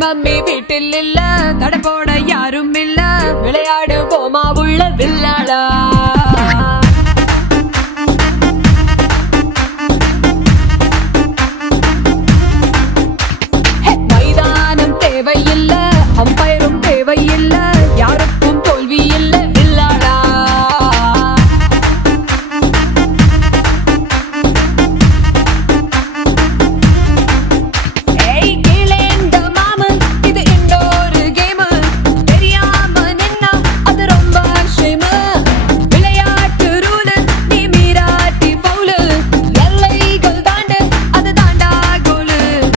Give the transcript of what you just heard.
Mummy வீட்டில் இல்ல, தடை போட யாரும் இல்ல, விளையாடுவோமா உள்ள வில்லாளா.